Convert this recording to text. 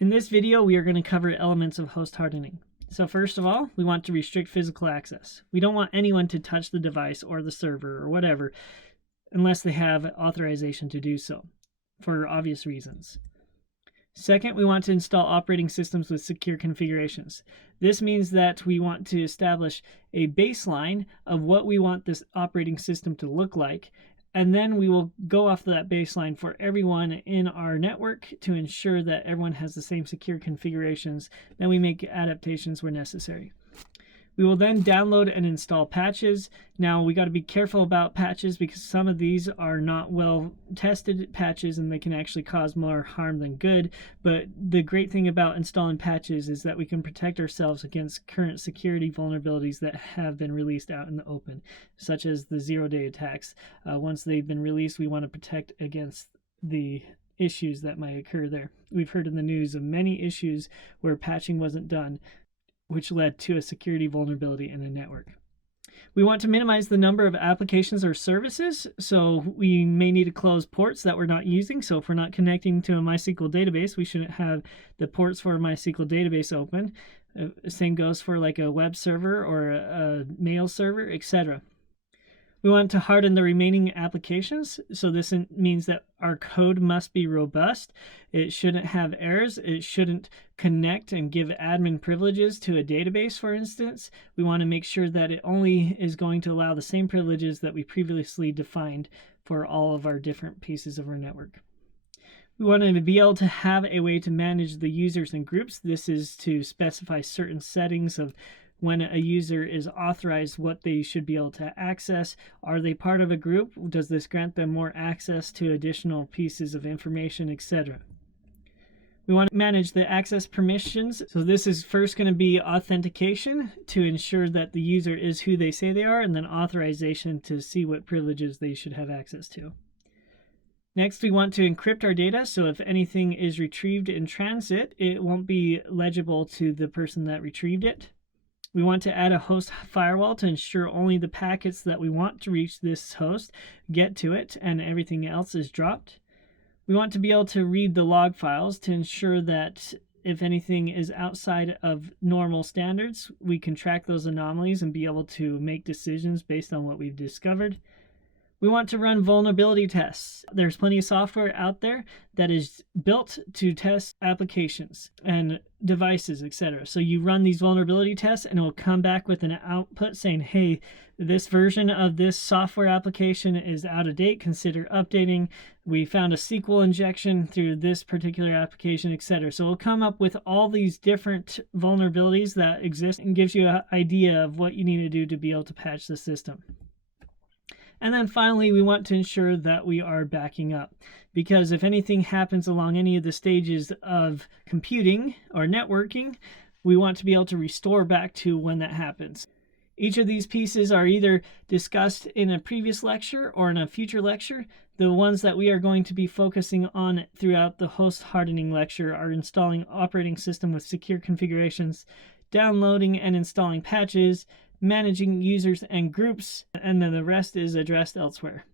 In this video, we are going to cover elements of host hardening. So first of all, we want to restrict physical access. We don't want anyone to touch the device or the server or whatever unless they have authorization to do so, for obvious reasons. Second, we want to install operating systems with secure configurations. This means that we want to establish a baseline of what we want this operating system to look like, and then we will go off that baseline for everyone in our network to ensure that everyone has the same secure configurations. Then we make adaptations where necessary. We will then download and install patches. Now we got to be careful about patches because some of these are not well tested patches and they can actually cause more harm than good. But the great thing about installing patches is that we can protect ourselves against current security vulnerabilities that have been released out in the open, such as the zero-day attacks. Once they've been released, we want to protect against the issues that might occur there. We've heard in the news of many issues where patching wasn't done, which led to a security vulnerability in a network. We want to minimize the number of applications or services, so we may need to close ports that we're not using. So if we're not connecting to a MySQL database, we shouldn't have the ports for a MySQL database open. Same goes for like a web server or a mail server, etc. We want to harden the remaining applications. So this means that our code must be robust. It shouldn't have errors. It shouldn't connect and give admin privileges to a database, for instance. We want to make sure that it only is going to allow the same privileges that we previously defined for all of our different pieces of our network. We want to be able to have a way to manage the users and groups. This is to specify certain settings of when a user is authorized, what they should be able to access. Are they part of a group? Does this grant them more access to additional pieces of information, etc.? We want to manage the access permissions. So this is first going to be authentication to ensure that the user is who they say they are, and then authorization to see what privileges they should have access to. Next, we want to encrypt our data, so if anything is retrieved in transit, it won't be legible to the person that retrieved it. We want to add a host firewall to ensure only the packets that we want to reach this host get to it and everything else is dropped. We want to be able to read the log files to ensure that if anything is outside of normal standards, we can track those anomalies and be able to make decisions based on what we've discovered. We want to run vulnerability tests. There's plenty of software out there that is built to test applications and devices, etc. So you run these vulnerability tests and it will come back with an output saying, hey, this version of this software application is out of date, consider updating. We found a SQL injection through this particular application, etc. So it'll come up with all these different vulnerabilities that exist and gives you an idea of what you need to do to be able to patch the system. And then finally, we want to ensure that we are backing up, because if anything happens along any of the stages of computing or networking, we want to be able to restore back to when that happens. Each of these pieces are either discussed in a previous lecture or in a future lecture. The ones that we are going to be focusing on throughout the host hardening lecture are installing operating system with secure configurations, downloading and installing patches, managing users and groups, and then the rest is addressed elsewhere.